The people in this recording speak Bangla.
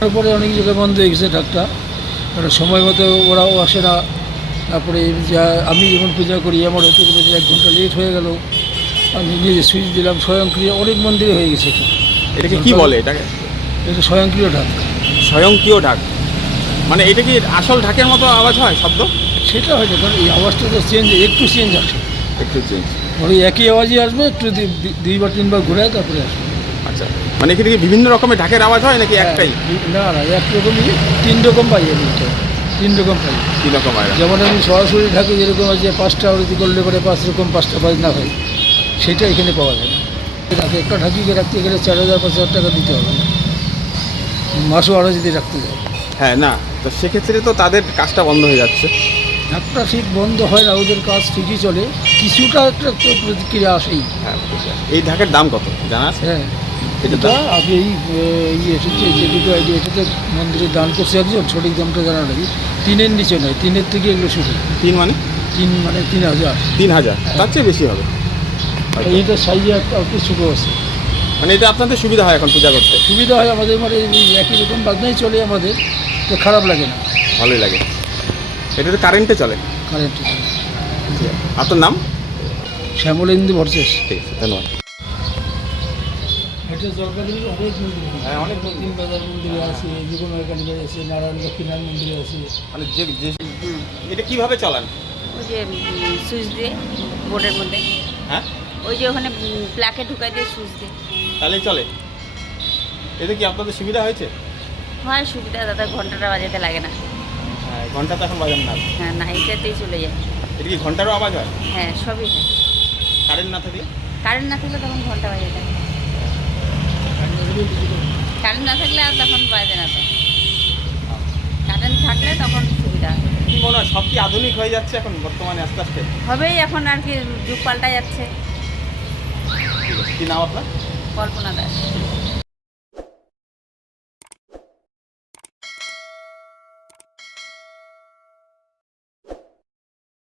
তারপরে অনেক জায়গায় বন্ধ হয়ে গেছে ডাক্তার। সময় মতো ওরাও আসে না। তারপরে যা আমি যখন পূজা করি আমার হতে গেলে এক ঘণ্টা লেট হয়ে গেল। আমি নিজে সুইচ দিলাম স্বয়ংক্রিয় অনেক মন্দিরে হয়ে গেছে এটা। এটাকে কি বলে এটাকে? এটা স্বয়ংক্রিয় ঢাক। স্বয়ংক্রিয় ঢাক। মানে এটা কি আসল ঢাকের মতো আওয়াজ হয় শব্দ? সেটা হয়তো কারণ এই আওয়াজটা তো চেঞ্জ একটু চেঞ্জ আসে। একটু চেঞ্জ ওই একই আওয়াজই আসবে একটু দুই- দুই- দুইবার তিনবার ঘুরে তারপরে আসবে। আচ্ছা মানে এখানে কি বিভিন্ন রকমের ঢাকের আওয়াজ হয় নাকি একটাই? হ্যাঁ, না না এক রকমই তিন রকম পাই আমি এটা। তিন রকম পাই কি রকম হয় যেমন আমি সরাসরি ঢাকি যেরকম আছে পাঁচটা আরতি করলে পরে পাঁচ রকম পাঁচটা বাজনা হয়। সেটা এখানে পাওয়া যায় না। রাখে একটা ঢাকিকে রাখতে গেলে চার হাজার পাঁচ হাজার টাকা দিতে হবে। মাসও আরও যদি রাখতে যায় হ্যাঁ না তো সেক্ষেত্রে তো তাদের কাজটা বন্ধ হয়ে যাচ্ছে। ঢাকটা ঠিক বন্ধ হয় না ওদের কাজ ঠিকই চলে। কিছুটা একটা প্রতিক্রিয়া আসেই। হ্যাঁ এই ঢাকের দাম কত? জানা আছে? হ্যাঁ। এটা এটা আমি এই আহ, ইয়ে এসেছে যে দুটো আইডিয়া এটাতে মন্দিরে দান করছে একজন সঠিক দামটা জানা নাকি তিনের নিচে নয় তিনের থেকে এগুলো শুরু। তিন মানে? তিন মানে তিন হাজার। তিন হাজার তার চেয়ে বেশি হবে। এইটা সাইজে একটা ছোটো আছে। মানে এটা আপনাদের সুবিধা হয় এখন পূজা করতে? সুবিধা হয় আমাদের মানে এই একই রকম বাজনাই চলে আমাদের তো খারাপ লাগে না। ভালোই লাগে। এটা তো কারেন্টে চলে। কারেন্ট আপনার নাম? শ্যামলেন্দু ভরসেস ঠিক আছে ধন্যবাদ। এটা জলপাইগুড়ির অনেক মন্দির। হ্যাঁ, অনেক মন্দির। বাজার মন্দিরে আছে কালীবাড়ি আছে নারায়ণ লক্ষ্মীনারায়ণ মন্দিরে আছে। মানে যে যে এটা কীভাবে চালান? ওই যে সুইচ দিয়ে বোর্ডের মধ্যে। হ্যাঁ? ওই যে ওখানে প্লাকে ঢুকাই দিয়ে সুইচ দিয়ে। তাহলেই চলে। এতে কি আপনাদের সুবিধা হয়েছে? হয় সুবিধা দাদা ঘন্টাটা বাজাতে লাগে না। হ্যাঁ ঘণ্টা তো এখন বাজান না। হ্যাঁ না এটাতেই চলে যায়। এটা কি ঘন্টারও আওয়াজ হয়? হ্যাঁ সবই হয়। কারেন্ট না থাকলে? কারেন্ট না থাকলে তখন ঘণ্টা বাজে যায় কারেন্ট না থাকলে আর তখন বাজে না তো। কারেন্ট থাকলে তখন সুবিধা কি মনে হয় সব কি আধুনিক হয়ে যাচ্ছে এখন বর্তমানে আস্তে আস্তে? হবেই এখন আর কি যুগ পাল্টা যাচ্ছে। কি নাম আপনার? কল্পনা দাস।